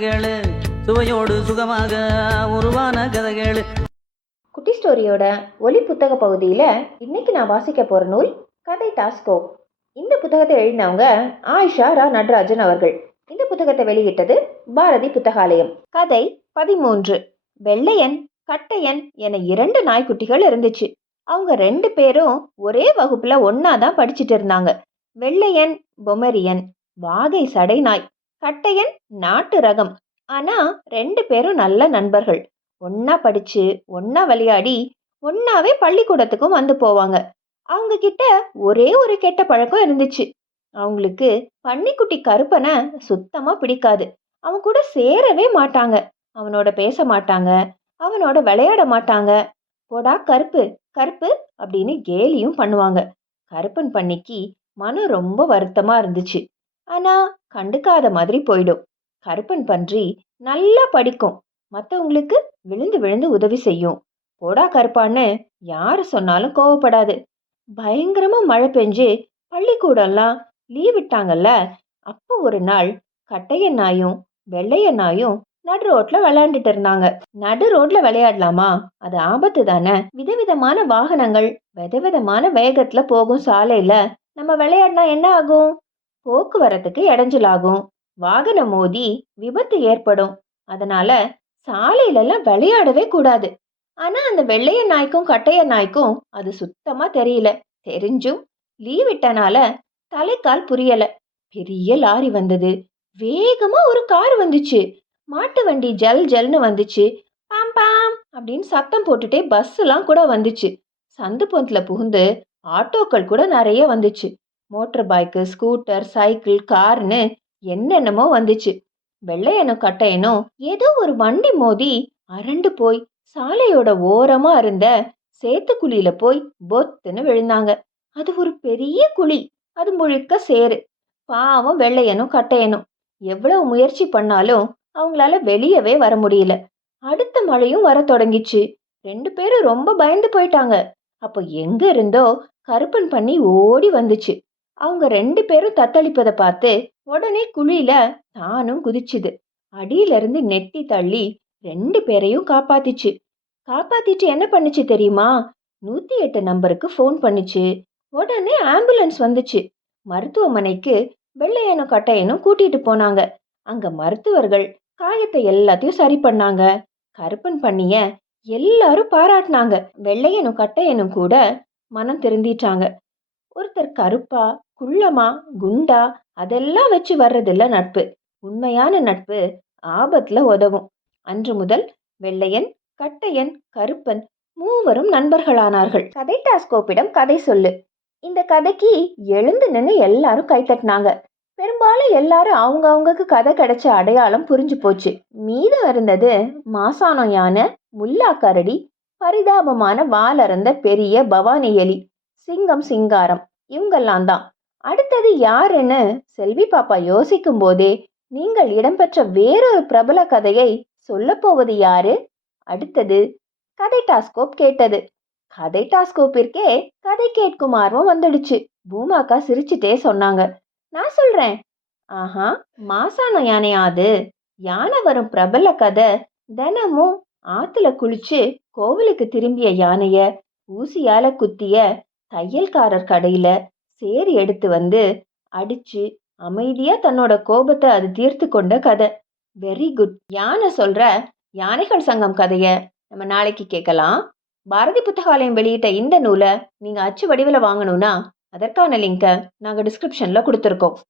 கதைகள் சுவையோடு சுகமாக உருவான கதைகள். குட்டி ஸ்டோரியோட ஒலி புத்தக பகுதியில் இன்னைக்கு நான் வாசிக்க போகிற நூல் கதை டாஸ்கோ. இந்த புத்தகத்தை எழுதினவங்க ஆயிஷா ரா நடராஜன் அவர்கள். இந்த புத்தகத்தை வெளியிட்டது பாரதி புத்தகாலயம். கதை பதிமூன்று. வெள்ளையன் கட்டையன் என இரண்டு நாய்க்குட்டிகள் இருந்துச்சு. அவங்க ரெண்டு பேரும் ஒரே வகுப்புல ஒன்னா தான் படிச்சுட்டு இருந்தாங்க. வெள்ளையன் பொமரியன் வாகை சடை நாய். கட்டையன் நாட்டு ரகம். ஆனா ரெண்டு பேரும் நல்ல நண்பர்கள். ஒன்றா படிச்சு ஒன்றா விளையாடி ஒன்றாவே பள்ளிக்கூடத்துக்கும் வந்து போவாங்க. அவங்க கிட்ட ஒரே ஒரு கெட்ட பழக்கம் இருந்துச்சு. அவங்களுக்கு பன்னிக்குட்டி கருப்பனை சுத்தமா பிடிக்காது. அவன் கூட சேரவே மாட்டாங்க. அவனோட பேச மாட்டாங்க. அவனோட விளையாட மாட்டாங்க. போடா கருப்பு கருப்பு அப்படின்னு கேலியும் பண்ணுவாங்க. கருப்பன் பண்ணிக்கு மனம் ரொம்ப வருத்தமா இருந்துச்சு. ஆனா கண்டுக்காத மாதிரி போயிடும். கருப்பன் பன்றி நல்லா படிக்கும். மற்றவங்களுக்கு விழுந்து விழுந்து உதவி செய்யும். போடா கருப்பான்னு யார் சொன்னாலும் கோவப்படாது. பயங்கரமா மழை பெஞ்சு பள்ளிக்கூடம்லாம் லீவ் விட்டாங்கல்ல அப்போ ஒரு நாள் கட்டைய நாயும் வெள்ளைய நாயும் நடு ரோட்ல விளையாண்டுட்டு இருந்தாங்க. நடு ரோட்ல விளையாடலாமா? அது ஆபத்து தானே. விதவிதமான வாகனங்கள் விதவிதமான வேகத்துல போகும் சாலையில நம்ம விளையாடினா என்ன ஆகும்? போக்குவரத்துக்கு இடைஞ்சலாகும். வாகனம் மோதி விபத்து ஏற்படும். அதனால சாலையிலலாம் விளையாடவே கூடாது. ஆனா அந்த வெள்ளைய நாய்க்கும் கட்டைய நாய்க்கும் அது சுத்தமா தெரியல. தெரிஞ்சும் லீவ் விட்டனால தலைக்கால் புரியல. பெரிய லாரி வந்தது. வேகமா ஒரு கார் வந்துச்சு. மாட்டு வண்டி ஜல் ஜல்னு வந்துச்சு. பாம் பாம் அப்படின்னு சத்தம் போட்டுட்டே பஸ் எல்லாம் கூட வந்துச்சு. சந்து பொந்துல புகுந்து ஆட்டோக்கள் கூட நிறைய வந்துச்சு. மோட்டர் பைக்கு ஸ்கூட்டர் சைக்கிள் கார்னு என்னென்னமோ வந்துச்சு. வெள்ளையனும் கட்டையனும் ஏதோ ஒரு வண்டி மோதி அரண்டு போய் சாலையோட ஓரமா இருந்த சேத்துக்குழியில போய் பொத்துன்னு விழுந்தாங்க. அது ஒரு பெரிய குழி. அது முழுக்க சேரு பாவம் வெள்ளையனும் கட்டையனும். எவ்வளவு முயற்சி பண்ணாலும் அவங்களால வெளியவே வர முடியல. அடுத்த மழையும் வர தொடங்கிச்சு. ரெண்டு பேரும் ரொம்ப பயந்து போயிட்டாங்க. அப்போ எங்க இருந்தோ கருப்பன் பண்ணி ஓடி வந்துச்சு. அவங்க ரெண்டு பேரும் தத்தளிப்பதை பார்த்து உடனே குழியில தானும் குதிச்சுது. அடியிலிருந்து நெட்டி தள்ளி ரெண்டு பேரையும் காப்பாத்திச்சு. காப்பாத்திட்டு என்ன பண்ணுச்சு தெரியுமா? நூத்தி எட்டு நம்பருக்கு ஃபோன் பண்ணுச்சு. உடனே ஆம்புலன்ஸ் வந்துச்சு. மருத்துவமனைக்கு வெள்ளையனும் கட்டையனும் கூட்டிட்டு போனாங்க. அங்க மருத்துவர்கள் காயத்தை எல்லாத்தையும் சரி பண்ணாங்க. கருப்பன் பண்ணிய எல்லாரும் பாராட்டினாங்க. வெள்ளையனும் கட்டையனும் கூட மனம் திருந்திட்டாங்க. ஒருத்தர் கருப்பா குள்ளமா குண்டா அதெல்லாம் வச்சு வர்றதில்ல நட்பு. உண்மையான நட்பு ஆபத்தில் உதவும். அன்று முதல் வெள்ளையன் கட்டையன் கருப்பன் மூவரும் நண்பர்களானார்கள். கதை டாஸ்கோப்பிடம் கதை சொல்லு. இந்த கதைக்கு எழுந்து நின்று எல்லாரும் கைத்தட்டினாங்க பெரும்பாலும் எல்லாரும் அவங்க அவங்களுக்கு கதை கிடைச்ச அடையாளம் புரிஞ்சு போச்சு. மீதம் இருந்தது மாசானம் யானை முல்லா கரடி பரிதாபமான வாலறந்த பெரிய பவானி எலி. சிங்கம் சிங்காரம். இவங்கெல்லாம் தான். அடுத்தது யாருன்னு செல்வி பாப்பா யோசிக்கும் போதே நீங்கள் இடம்பெற்ற வேறொரு பிரபல கதையை சொல்லப்போவது யாரு? அடுத்தது கதை டாஸ்கோப் கேட்டது. கதை டாஸ்கோப்பிற்கே கதை கேட்கும் ஆர்வம் வந்துடுச்சு. பூமாக்கா சிரிச்சுட்டே சொன்னாங்க. நான் சொல்றேன். ஆஹா மாசான யானையாது யானை வரும் பிரபல கதை. தினமும் ஆத்துல குளிச்சு கோவிலுக்கு திரும்பிய யானைய ஊசியால குத்திய தையல்காரர் கடையில சேரி எடுத்து வந்து அடிச்சு அமைதியா தன்னோட கோபத்தை அது தீர்த்து கொண்ட கதை. வெரி குட் யானை சொல்ற யானைகள் சங்கம் கதைய நம்ம நாளைக்கு கேட்கலாம். பாரதி புத்தகாலயம் வெளியிட்ட இந்த நூலை நீங்க அச்சு வடிவில் வாங்கணும்னா அதற்கான லிங்கை நாங்கள் டிஸ்கிரிப்ஷன்ல கொடுத்துருக்கோம்.